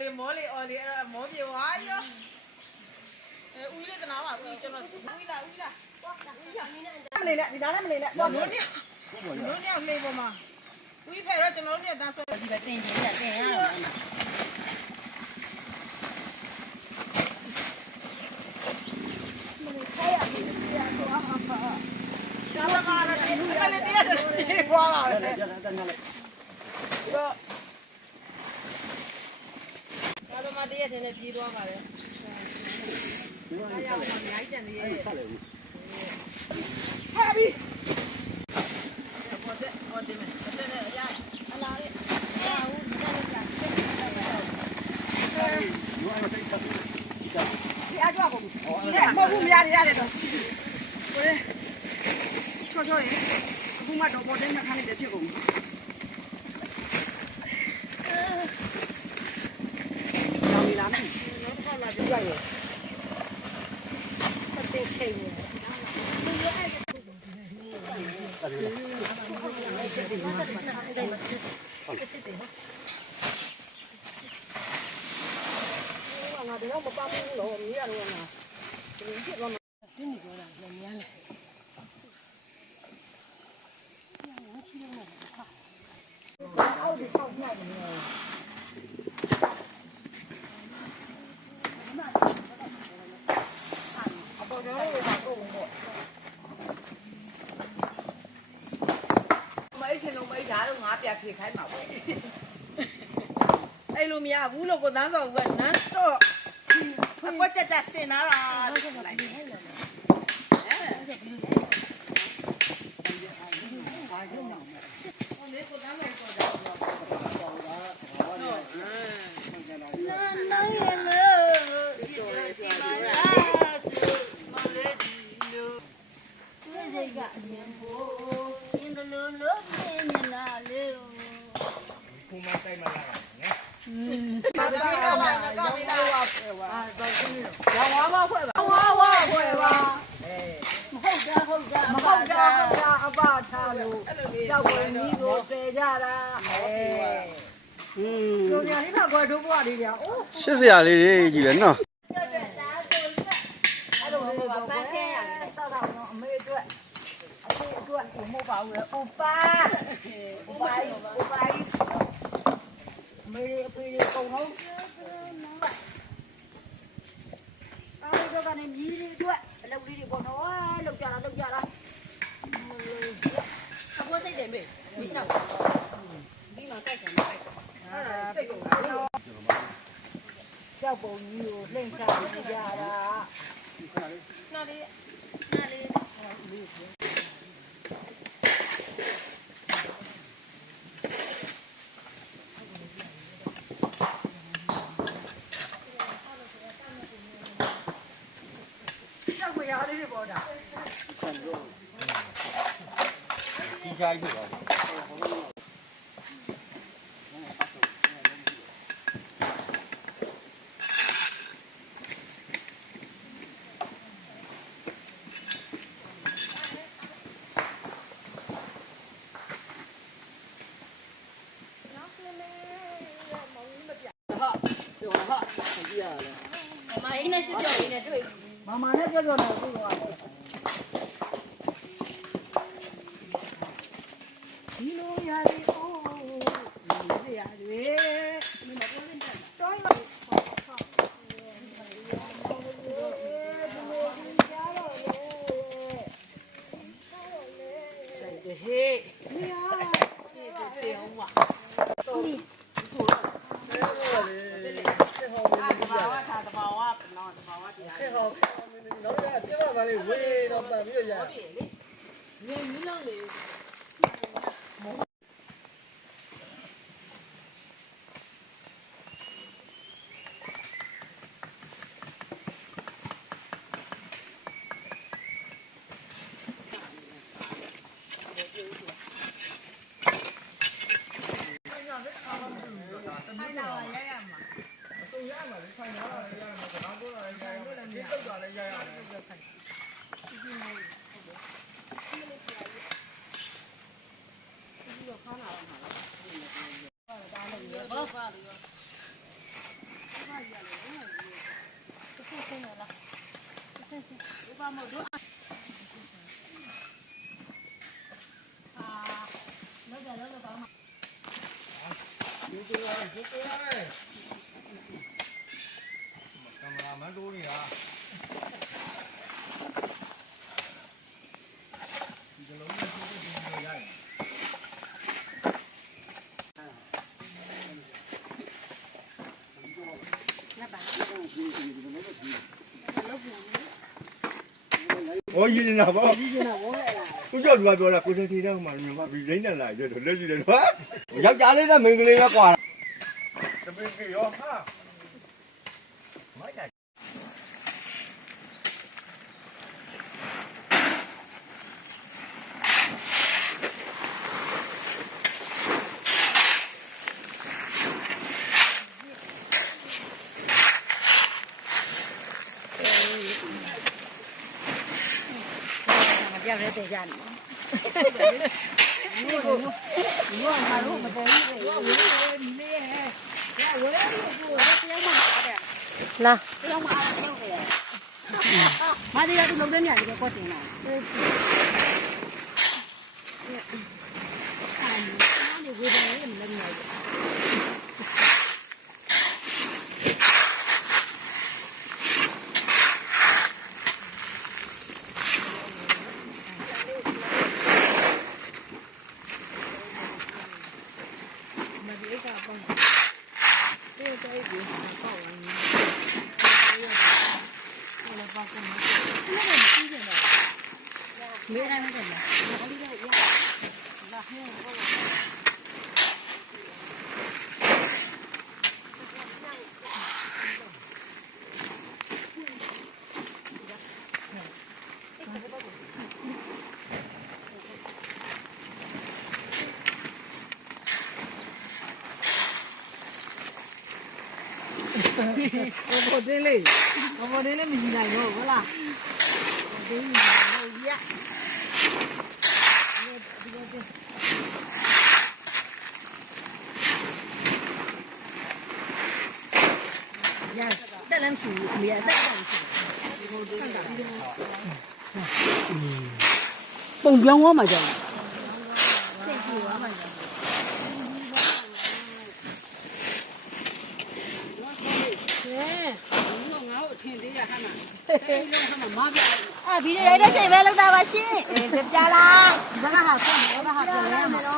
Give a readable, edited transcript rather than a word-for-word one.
လေးမောလေးအော်လေးအဲ့တော့မောပြေသွားရောဦးလေးတနာပါဦးကျွန်တော်ဦးလားမလေးနဲ့ဒီသားနဲ့မလေးနဲ့တော့တို့เนี่ยလေပေါ်မှာဦးဖဲတော့ကျွန်တော်တို့เนี่ยတန်းဆွဲဒီပဲတင်ရတာတင်ရတာကာလမာရတဲ့လူကလည်းတည်းရတယ်ပွားလာတယ်ကာလမာတည်းရတယ်နဲ့ပြေးသွားပါတယ်အားရအောင်အများကြီးကြံနေရဲ့ဟာဘီပေါ်တဲ့နဲ့အရာအလားလေးအရာဦးတက်လက်ကြစိတ်တက်တယ်လူအဲ့စိတ်ချက်ဒီအားကြပါဘူးဒီမဟုတ်ဘူးမရတယ်တော့ကိုလေချောရေအခုမှတော့ပေါ်တဲ့နှခမ်းလေးဖြစ်ကုန်ပြီရောင်လာမယ်တော့တော့လာပြရရဲ့ပတ်တဲ့ချိန်နေငါတော့မပါဘူးလို့မြည်ရတော့ငါဒီဖြစ်သွားမှာတင်းနေကြတာလည်းများလေအော်ဒီဆောက်ညနေအပေါ်ကျော်လေးပါကုန်ပေါ့မေးချင်လို့မေးတာတော့ငါပြဖြေခိုင်းမှာပဲအဲ့လိုမရဘူးလို့ကိုတန်းစောကနန်းတော့အပေါ်ကြစင်လာတာလိုက်ရှစ်စရာလေးတွေကြီးပဲနော်အဲ့လိုလေးပါပန်းခဲရတယ်ဆောက်တော့အမေအတွက်အဖေအတွက်မဟုတ်ပါဘူးလေဥပါမေအဖေကုန်တော့အားလုံးကနေမြည်တွေအတွက်အလုပ်လေးတွေပေါ့နော်လောက်ကြတာအပေါ်စိတ်တယ်မေမိတော့ဒီမှာကြိုက်တယ်စိတ်ကုန်တာကြောက်ပုံကြီးကိုလှိမ့်ချနေကြတာနားလေးကြောက်ခွေရလေးတွေပေါ်တာဒီကြိုက်ဖြစ်ပါ妈妈那叫做哪个啊？一路呀的哦，一路呀的，你们过来看，找一个。嘿，哎呀，这电话，你。က ကင်မရာမန်တိုးနေတာဒီကလုံးနဲ့ဆိုးပြီးနေရတယ်โอ้ยยินนะบ่ยินนะบ่กูကြောက်သူကပြောတာကိုစင်ထီတဲ့ဟိုမှာမြန်မာပြည်ရင်းနဲ့လာရတော့လက်ရှိတယ်နော်ယောက်ျားလေးနဲ့မိန်းကလေးပဲကွာတပင်းကြီးရောဟာမိုက်တာပြောင်းနေတဲ့ကြတယ်ဒီကိုငါတို့မတည်ဘူးလေဝေးနေနေရဲ့ဝေးကိုတရားမအားတယ်လာတရားမအားတယ်မာဒီကသူလုံးတဲ့နေရာကိုတင်လာအဲ့ဒီဝေးတယ်မလည်းမလည်း没来没得了，我这个也，那还有我。我这里，我这里没进来过，我啦，我这里没有。呀，再来数，别再来数。蹦标我嘛叫。啊，比这这边弄大把心，这家啦，这个好吃，这个好吃，没咯。